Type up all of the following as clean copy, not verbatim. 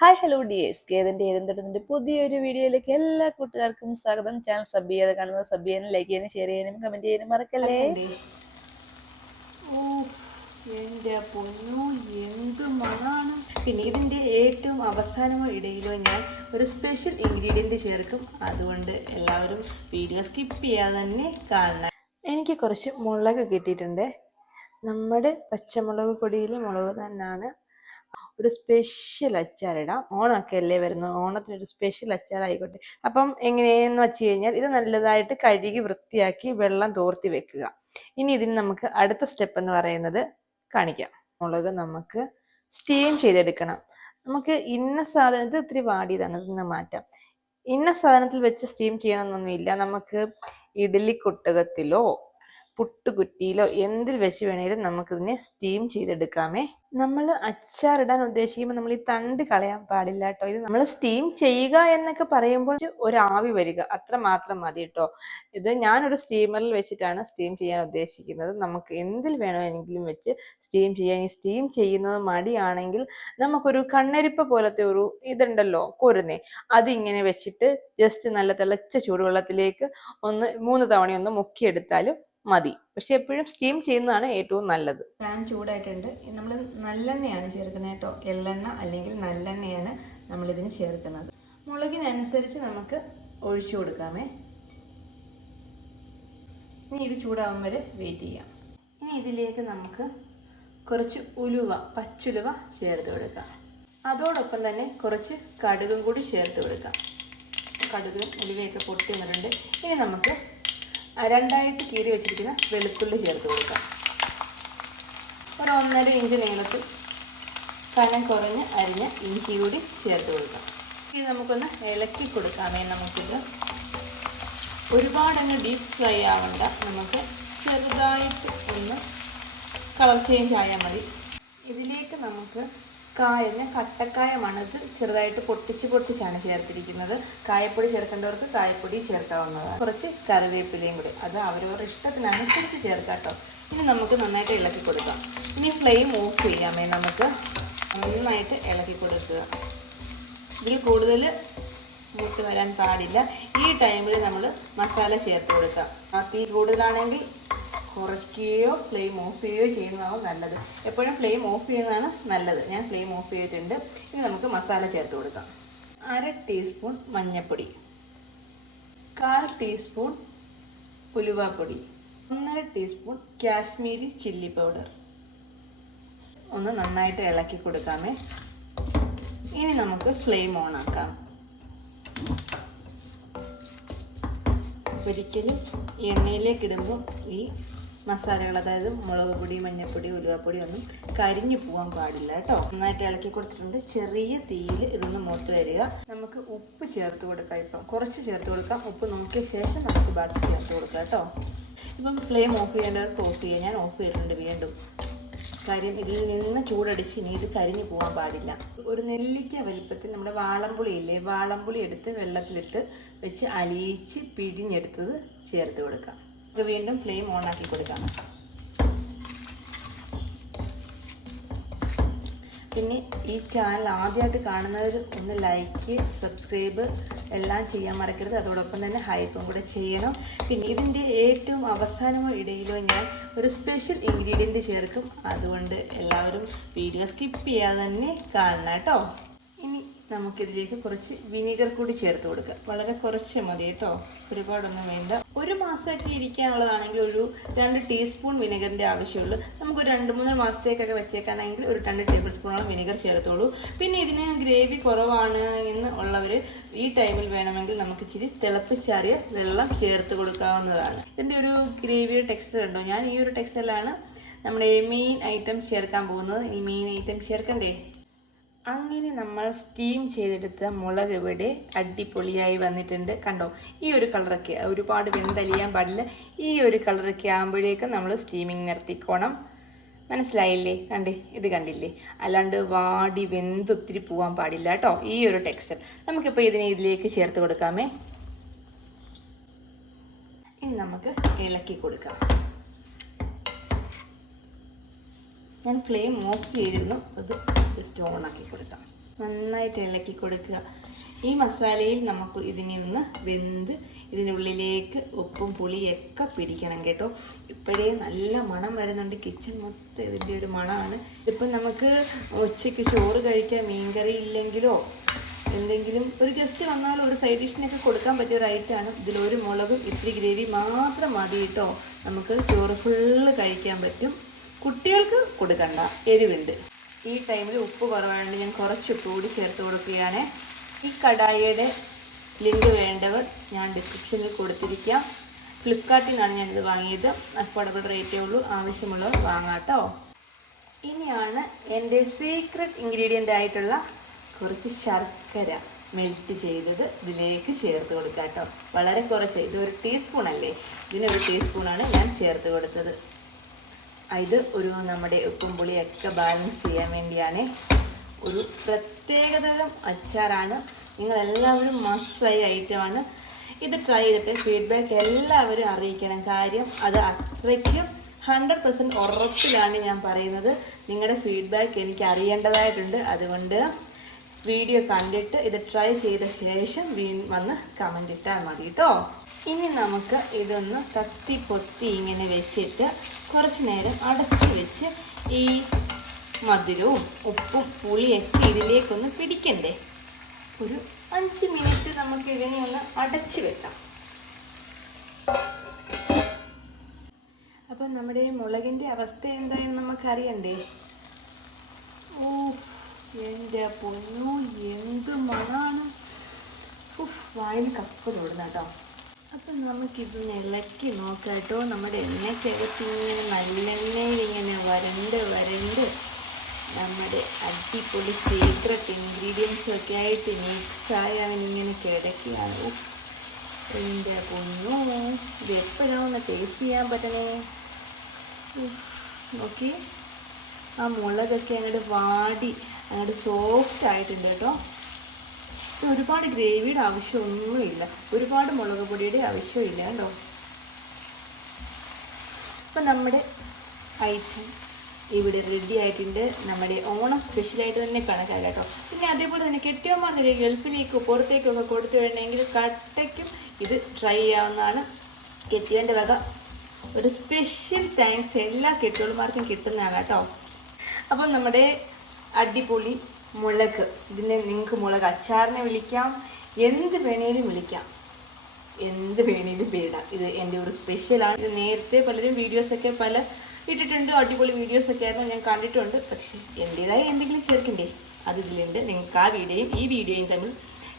Hi hello dears കേതിൻ്റെ ഏതെന്തിൻ്റെ പുതിയൊരു വീഡിയോയിലേക്ക് എല്ലാ കൂട്ടുകാർക്കും സ്വാഗതം. ചാനൽ സബ് ചെയ്യാതെ കാണുന്നത് സബ് ചെയ്യാനും ലൈക്ക് ചെയ്യാനും ഷെയർ ചെയ്യാനും കമൻറ്റ് ചെയ്യാനും മറക്കല്ലേ. എൻ്റെ പൊന്നു എന്ത് മണമാണ്. പിന്നെ ഇതിൻ്റെ ഏറ്റവും അവസാനമോ ഇടയിലോ ഞാൻ ഒരു സ്പെഷ്യൽ ഇൻഗ്രീഡിയൻറ്റ് ചേർക്കും. അതുകൊണ്ട് എല്ലാവരും വീഡിയോ സ്കിപ്പ് ചെയ്യാതെ തന്നെ കാണണം. എനിക്ക് കുറച്ച് മുളക് കിട്ടിയിട്ടുണ്ട്. നമ്മുടെ പച്ചമുളക് പൊടിയിലെ മുളക് തന്നെയാണ്. ഒരു സ്പെഷ്യൽ അച്ചാറിടാം. ഓണമൊക്കെ അല്ലേ വരുന്നത്, ഓണത്തിനൊരു സ്പെഷ്യൽ അച്ചാറായിക്കോട്ടെ. അപ്പം എങ്ങനെയെന്ന് വെച്ച് കഴിഞ്ഞാൽ ഇത് നല്ലതായിട്ട് കഴുകി വൃത്തിയാക്കി വെള്ളം തോർത്തി വെക്കുക. ഇനി ഇതിന് നമുക്ക് അടുത്ത സ്റ്റെപ്പ് എന്ന് പറയുന്നത് കാണിക്കാം. മുളക് നമുക്ക് സ്റ്റീം ചെയ്തെടുക്കണം. നമുക്ക് ഇന്ന സാധനത്തിൽ ഇത്തിരി വാടിയതാണ്, ഇതൊന്ന് മാറ്റാം. ഇന്ന സാധനത്തിൽ വെച്ച് സ്റ്റീം ചെയ്യണമെന്നൊന്നുമില്ല. നമുക്ക് ഇഡ്ഡലിക്കുട്ടകത്തിലോ പുട്ടുകുറ്റിയിലോ എന്തിൽ വെച്ച് വേണേലും നമുക്കിതിനെ സ്റ്റീം ചെയ്തെടുക്കാമേ. നമ്മൾ അച്ചാറിടാൻ ഉദ്ദേശിക്കുമ്പോൾ നമ്മൾ ഈ തണ്ട് കളയാൻ പാടില്ല കേട്ടോ. ഇത് നമ്മൾ സ്റ്റീം ചെയ്യുക എന്നൊക്കെ പറയുമ്പോൾ ഒരാവി വരിക അത്ര മാത്രം മതി കേട്ടോ. ഇത് ഞാനൊരു സ്റ്റീമറിൽ വെച്ചിട്ടാണ് സ്റ്റീം ചെയ്യാൻ ഉദ്ദേശിക്കുന്നത്. നമുക്ക് എന്തിൽ വേണമെങ്കിലും വെച്ച് സ്റ്റീം ചെയ്യാൻ. ഈ സ്റ്റീം ചെയ്യുന്നത് മടിയാണെങ്കിൽ നമുക്കൊരു കണ്ണരിപ്പ പോലത്തെ ഒരു ഇതുണ്ടല്ലോ, കുരുന്നേ, അതിങ്ങനെ വെച്ചിട്ട് ജസ്റ്റ് നല്ല തിളച്ച ചൂടുവെള്ളത്തിലേക്ക് 3 തവണ മുക്കിയെടുത്താലും മതി. പക്ഷെ എപ്പോഴും സ്റ്റീം ചെയ്യുന്നതാണ് ഏറ്റവും നല്ലത്. പാൻ ചൂടായിട്ടുണ്ട്. നമ്മൾ നല്ലെണ്ണയാണ് ചേർക്കുന്നത് കേട്ടോ. എള്ളെണ്ണ അല്ലെങ്കിൽ നല്ലെണ്ണയാണ് നമ്മളിതിന് ചേർക്കുന്നത്. മുളകിനനുസരിച്ച് നമുക്ക് ഒഴിച്ചു കൊടുക്കാമേ. ഇനി ഇത് ചൂടാവാൻ വരെ വെയിറ്റ് ചെയ്യാം. ഇനി ഇതിലേക്ക് നമുക്ക് കുറച്ച് ഉലുവ, പച്ചുലുവ ചേർത്ത് കൊടുക്കാം. അതോടൊപ്പം തന്നെ കുറച്ച് കടുകും കൂടി ചേർത്ത് കൊടുക്കാം. കടുകും ഉലുവയൊക്കെ പൊട്ടി വന്നിട്ടുണ്ട്. ഇനി നമുക്ക് 2 കീറി വെച്ചിരിക്കുന്ന വെളുത്തുള്ളി ചേർത്ത് കൊടുക്കാം. ഒരു 1.5 ഇഞ്ച് നീളത്തിൽ കനം കുറഞ്ഞ് അരിഞ്ഞ ഇഞ്ചി കൂടി ചേർത്ത് കൊടുക്കാം. ഇത് നമുക്കൊന്ന് ഇളക്കി കൊടുക്കാമേ. നമുക്കിത് ഒരുപാടങ്ങ് ഡീപ്പ് ഫ്രൈ ആവണ്ട, നമുക്ക് ചെറുതായിട്ട് ഒന്ന് കളർ ചേഞ്ച് ആയാൽ മതി. ഇതിലേക്ക് നമുക്ക് കട്ടക്കായമാണ്. ഇത് ചെറുതായിട്ട് പൊട്ടിച്ചാണ് ചേർത്തിരിക്കുന്നത്. കായപ്പൊടി ചേർക്കേണ്ടവർക്ക് കായപ്പൊടി ചേർക്കാവുന്നതാണ്. കുറച്ച് കറിവേപ്പിലയും കൂടി, അത് അവരവരുടെ ഇഷ്ടത്തിനനുസരിച്ച് ചേർക്കാം കേട്ടോ. ഇനി നമുക്ക് നന്നായിട്ട് ഇളക്കി കൊടുക്കാം. ഇനി ഫ്ലെയിം ഓഫ് ചെയ്യാമേ. നമുക്ക് നന്നായിട്ട് ഇളക്കി കൊടുക്കുക. ഇതിൽ കൂടുതൽ മൂത്ത് വരാൻ പാടില്ല. ഈ ടൈമിൽ നമ്മൾ മസാല ചേർത്ത് കൊടുക്കാം. തീ കൂടുതലാണെങ്കിൽ കുറയ്ക്കുകയോ ഫ്ലെയിം ഓഫ് ചെയ്യുകയോ ചെയ്യുന്നതാവും നല്ലത്. എപ്പോഴും ഫ്ലെയിം ഓഫ് ചെയ്യുന്നതാണ് നല്ലത്. ഞാൻ ഫ്ലെയിം ഓഫ് ചെയ്തിട്ടുണ്ട്. ഇനി നമുക്ക് മസാല ചേർത്ത് കൊടുക്കാം. 1/2 ടീസ്പൂൺ മഞ്ഞൾപ്പൊടി, 1/4 ടീസ്പൂൺ ഉലുവാപ്പൊടി, 1.5 ടീസ്പൂൺ കാശ്മീരി ചില്ലി പൗഡർ. ഒന്ന് നന്നായിട്ട് ഇളക്കി കൊടുക്കാമേ. ഇനി നമുക്ക് ഫ്ലെയിം ഓൺ ആക്കാം. ഒരിക്കലും എണ്ണയിലേക്ക് ഇടുമ്പോൾ ഈ മസാലകൾ, അതായത് മുളക് പൊടി, മഞ്ഞൾപ്പൊടി, ഉലുവാപ്പൊടി ഒന്നും കരിഞ്ഞു പോകാൻ പാടില്ല കേട്ടോ. നന്നായിട്ട് ഇളക്കി കൊടുത്തിട്ടുണ്ട്. ചെറിയ തീയിൽ ഇതൊന്ന് മൂത്ത് വരിക. നമുക്ക് ഉപ്പ് ചേർത്ത് കൊടുക്കാം. ഇപ്പം കുറച്ച് ചേർത്ത് കൊടുക്കാം. ഉപ്പ് നോക്കിയ ശേഷം നമുക്ക് ബാക്കി ചേർത്ത് കൊടുക്കാം കേട്ടോ. ഇപ്പം ഫ്ലെയിം ഓഫ് ചെയ്യേണ്ടത് ഓഫ് ചെയ്യുക. ഞാൻ ഓഫ് ചെയ്തിട്ടുണ്ട് വീണ്ടും. കാര്യം ഇതിൽ നിന്ന് ചൂടടിച്ച് ഇനി ഇത് കരിഞ്ഞു പോകാൻ പാടില്ല. ഒരു നെല്ലിക്ക വലിപ്പത്തിൽ നമ്മുടെ വാളംപുളി ഇല്ലേ, വാളംപുളി എടുത്ത് വെള്ളത്തിലിട്ട് വെച്ച് അലിയിച്ച് പിഴിഞ്ഞെടുത്തത് ചേർത്ത് കൊടുക്കാം. വീണ്ടും ഫ്ലെയിം ഓൺ ആക്കി കൊടുക്കാം. പിന്നെ ഈ ചാനൽ ആദ്യമായിട്ട് കാണുന്നവർ ഒന്ന് ലൈക്ക്, സബ്സ്ക്രൈബ് എല്ലാം ചെയ്യാൻ മറക്കരുത്. അതോടൊപ്പം തന്നെ ഹൈപ്പും കൂടെ ചെയ്യണം. പിന്നെ ഇതിൻ്റെ ഏറ്റവും അവസാനമോ ഇടയിലോ ഞാൻ ഒരു സ്പെഷ്യൽ ഇൻഗ്രീഡിയൻറ്റ് ചേർക്കും. അതുകൊണ്ട് എല്ലാവരും വീഡിയോ സ്കിപ്പ് ചെയ്യാതെ തന്നെ കാണണം കേട്ടോ. ഇനി നമുക്കിതിലേക്ക് കുറച്ച് വിനീഗർ കൂടി ചേർത്ത് കൊടുക്കുക. വളരെ കുറച്ച് മതി കേട്ടോ, ഒരുപാടൊന്നും വേണ്ട. 1 മാസമൊക്കെ ഇരിക്കാനുള്ളതാണെങ്കിൽ ഒരു 2 ടീസ്പൂൺ വിനെഗറിൻ്റെ ആവശ്യമുള്ളൂ. നമുക്കൊരു 2-3 മാസത്തേക്കൊക്കെ വെച്ചേക്കാണെങ്കിൽ ഒരു 2 ടേബിൾ സ്പൂണോളം വിനെഗർ ചേർത്തോളൂ. പിന്നെ ഇതിന് ഗ്രേവി കുറവാണ് എന്ന് ഉള്ളവർ ഈ ടൈമിൽ വേണമെങ്കിൽ നമുക്ക് ഇച്ചിരി തിളപ്പിച്ചാറിയ വെള്ളം ചേർത്ത് കൊടുക്കാവുന്നതാണ്. ഇതിൻ്റെ ഒരു ഗ്രേവിയുടെ ടെക്സ്ചർ ഉണ്ടോ? ഞാൻ ഈ ഒരു ടെക്സ്ചറിലാണ് നമ്മുടെ മെയിൻ ഐറ്റം ചേർക്കാൻ പോകുന്നത്. ഈ മെയിൻ ഐറ്റം ചേർക്കണ്ടേ? അങ്ങനെ നമ്മൾ സ്റ്റീം ചെയ്തെടുത്ത മുളക് ഇവിടെ അടിപൊളിയായി വന്നിട്ടുണ്ട്. കണ്ടോ, ഈ ഒരു കളറൊക്കെ, ഒരുപാട് വെന്തലിയാൻ പാടില്ല. ഈ ഒരു കളറൊക്കെ ആകുമ്പോഴേക്കും നമ്മൾ സ്റ്റീമിങ് നിർത്തിക്കോണം. മനസ്സിലായില്ലേ? കണ്ടേ, ഇത് കണ്ടില്ലേ? അല്ലാണ്ട് വാടി വെന്തൊത്തിരി പോകാൻ പാടില്ല കേട്ടോ. ഈ ഒരു ടെക്സ്ചർ നമുക്കിപ്പോൾ ഇതിലേക്ക് ചേർത്ത് കൊടുക്കാമേ. ഇനി നമുക്ക് ഇളക്കി കൊടുക്കാം. ഞാൻ ഫ്ലെയിം ഓഫ് ചെയ്തിരുന്നു, അത് ജസ്റ്റ് ഓൺ ആക്കി കൊടുക്കാം. നന്നായിട്ട് ഇളക്കി കൊടുക്കുക. ഈ മസാലയിൽ നമുക്ക് ഇതിനെ ഒന്ന് വെന്ത് ഇതിനുള്ളിലേക്ക് ഉപ്പും പുളിയൊക്കെ പിടിക്കണം കേട്ടോ. ഇപ്പോഴേ നല്ല മണം വരുന്നുണ്ട്, കിച്ചൺ മൊത്തം ഇതിൻ്റെ ഒരു മണമാണ്. ഇപ്പം നമുക്ക് ഉച്ചയ്ക്ക് ചോറ് കഴിക്കാൻ മീൻകറി ഇല്ലെങ്കിലോ എന്തെങ്കിലും ഒരു ഗസ്റ്റ് വന്നാലും ഒരു സൈഡ് ഡിഷിനൊക്കെ കൊടുക്കാൻ പറ്റിയ ഒരു ഐറ്റമാണ്. ഇതിലൊരു മുളകും ഇത്തിരി ഗ്രേവി മാത്രം മതി കേട്ടോ, നമുക്ക് ചോറ് ഫുള്ള് കഴിക്കാൻ പറ്റും. കുട്ടികൾക്ക് കൊടുക്കണ്ട, എരിവുണ്ട്. ഈ ടൈമിൽ ഉപ്പ് കുറവായതുകൊണ്ട് ഞാൻ കുറച്ച് ഉപ്പ് കൂടി ചേർത്ത് കൊടുക്കുകയാണ്. ഈ കടായിയുടെ ലിങ്ക് വേണ്ടവർ ഞാൻ ഡിസ്ക്രിപ്ഷനിൽ കൊടുത്തിരിക്കാം. ഫ്ലിപ്കാർട്ടിൽ നിന്നാണ് ഞാനിത് വാങ്ങിയത്. അഫോർഡബിൾ റേറ്റേ ഉള്ളൂ, ആവശ്യമുള്ളവർ വാങ്ങാട്ടോ. ഇനിയാണ് എൻ്റെ സീക്രട്ട് ഇൻഗ്രീഡിയൻ്റ് ആയിട്ടുള്ള കുറച്ച് ശർക്കര മെൽറ്റ് ചെയ്തത് ഇതിലേക്ക് ചേർത്ത് കൊടുക്കുക കേട്ടോ. വളരെ കുറച്ച്, ഇതൊരു ടീസ്പൂണല്ലേ, ഇതിനൊരു ടീസ്പൂണാണ് ഞാൻ ചേർത്ത് കൊടുത്തത്. ഇത് ഒരു നമ്മുടെ ഉപ്പും പുളിയൊക്കെ ബാലൻസ് ചെയ്യാൻ വേണ്ടിയാണ്. ഒരു പ്രത്യേകതരം അച്ചാറാണ്, നിങ്ങളെല്ലാവരും മസ്റ്റ് ട്രൈ ഐറ്റമാണ്. ഇത് ട്രൈ ചെയ്തിട്ട് ഫീഡ്ബാക്ക് എല്ലാവരും അറിയിക്കണം. കാര്യം അത് അത്രയ്ക്കും 100% ഉറപ്പിലാണ് ഞാൻ പറയുന്നത്. നിങ്ങളുടെ ഫീഡ്ബാക്ക് എനിക്ക് അറിയേണ്ടതായിട്ടുണ്ട്. അതുകൊണ്ട് വീഡിയോ കണ്ടിട്ട് ഇത് ട്രൈ ചെയ്ത ശേഷം വീണ്ടും വന്ന് കമൻ്റ് ഇട്ടാൽ മതി കേട്ടോ. ഇനി നമുക്ക് ഇതൊന്ന് തത്തി പൊത്തി ഇങ്ങനെ വെച്ചിട്ട് കുറച്ച് നേരം അടച്ച് വെച്ച് ഈ മധുരവും ഉപ്പും പുളിയൊക്കെ ഇതിലേക്കൊന്ന് പിടിക്കണ്ടേ. ഒരു 5 മിനിറ്റ് നമുക്ക് ഇതിനെ ഒന്ന് അടച്ച് വെക്കാം. അപ്പം നമ്മുടെ മുളകിൻ്റെ അവസ്ഥ എന്തായാലും നമുക്കറിയണ്ടേ. ഓ എൻ്റെ പൊന്നോ, എന്ത് മണമാണ്, വായിൽ കപ്പ് തൊടുന്ന കേട്ടോ. അപ്പം നമുക്കിതൊന്ന് ഇളക്കി നോക്കാം കേട്ടോ. നമ്മുടെ എണ്ണയ്ക്കകത്ത് ഇങ്ങനെ നല്ലെണ്ണയിൽ ഇങ്ങനെ വരണ്ട് നമ്മുടെ അടിപൊളി സീക്രട്ട് ഇൻഗ്രീഡിയൻസും ഒക്കെ ആയിട്ട് മിക്സായി അവനിങ്ങനെ കിടക്കുകയാണ്. എൻ്റെ പൊന്നോ, ഇത് എപ്പോഴാണ് ടേസ്റ്റ് ചെയ്യാൻ പറ്റണേ. നോക്കി, ആ മുളകൊക്കെ അങ്ങോട്ട് വാടി അങ്ങോട്ട് സോഫ്റ്റ് ആയിട്ടുണ്ട് കേട്ടോ. ഒരുപാട് ഗ്രേവിയുടെ ആവശ്യമൊന്നുമില്ല, ഒരുപാട് മുളക് പൊടിയുടെ ആവശ്യമില്ല കേട്ടോ. അപ്പം നമ്മുടെ ഐറ്റം ഇവിടെ റെഡി ആയിട്ടുണ്ട്. നമ്മുടെ ഓണം സ്പെഷ്യലായിട്ട് തന്നെ കണക്കാക്കാം കേട്ടോ. പിന്നെ അതേപോലെ തന്നെ കെട്ടിയന്മാർ ഗൾഫിലേക്കോ പുറത്തേക്കൊക്കെ കൊടുത്തു വേണമെങ്കിൽ കട്ടയ്ക്കും ഇത് ട്രൈ ചെയ്യാവുന്നതാണ്. കെട്ടിയൻ്റെ വക ഒരു സ്പെഷ്യൽ താങ്ക്സ് എല്ലാ കെട്ടിയോന്മാർക്കും കിട്ടുന്നതാണ് കേട്ടോ. അപ്പം നമ്മുടെ അടിപൊളി മുളക്, ഇതിനെ നിങ്ങൾക്ക് മുളക് അച്ചാറിനെ വിളിക്കാം, എന്ത് വേണേലും വിളിക്കാം, എന്ത് വേണേലും പേരിടാം. ഇത് എൻ്റെ ഒരു സ്പെഷ്യലാണ്. ഇത് നേരത്തെ പലരും വീഡിയോസൊക്കെ ഇട്ടിട്ടുണ്ട്, അടിപൊളി വീഡിയോസൊക്കെ ആയിരുന്നു, ഞാൻ കണ്ടിട്ടുണ്ട്. പക്ഷേ എൻ്റേതായ എന്തെങ്കിലും ചേർക്കണ്ടേ, അതിലുണ്ട്. നിങ്ങൾക്ക് ആ വീഡിയോയും ഈ വീഡിയോയും തമ്മിൽ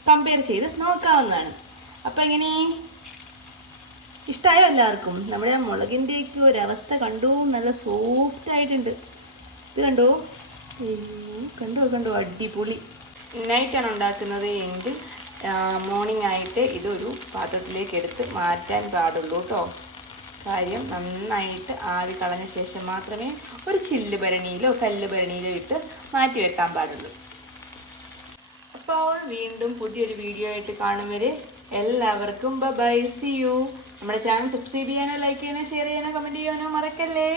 കമ്പയർ ചെയ്ത് നോക്കാവുന്നതാണ്. അപ്പം എങ്ങനെ ഇഷ്ടമായോ എല്ലാവർക്കും? നമ്മുടെ ആ മുളകിൻ്റെയൊക്കെ ഒരവസ്ഥ കണ്ടോ, നല്ല സോഫ്റ്റ് ആയിട്ടുണ്ട്. ഇത് കണ്ടോ, കണ്ടോ അടിപൊളി. നൈറ്റാണ് ഉണ്ടാക്കുന്നത് എങ്കിൽ മോർണിംഗ് ആയിട്ട് ഇതൊരു പാത്രത്തിലേക്ക് എടുത്ത് മാറ്റാൻ പാടുള്ളൂ കേട്ടോ. കാര്യം നന്നായിട്ട് ആവി കളഞ്ഞ ശേഷം മാത്രമേ ഒരു ചില്ല് ഭരണിയിലോ കല്ല് ഭരണിയിലോ ഇട്ട് മാറ്റി വെക്കാൻ പാടുള്ളൂ. അപ്പോൾ വീണ്ടും പുതിയൊരു വീഡിയോ ആയിട്ട് കാണും വരെ എല്ലാവർക്കും ബൈ, സീ യു. നമ്മുടെ ചാനൽ സബ്സ്ക്രൈബ് ചെയ്യാനോ ലൈക്ക് ചെയ്യാനോ ഷെയർ ചെയ്യാനോ കമൻറ്റ് ചെയ്യാനോ മറക്കല്ലേ.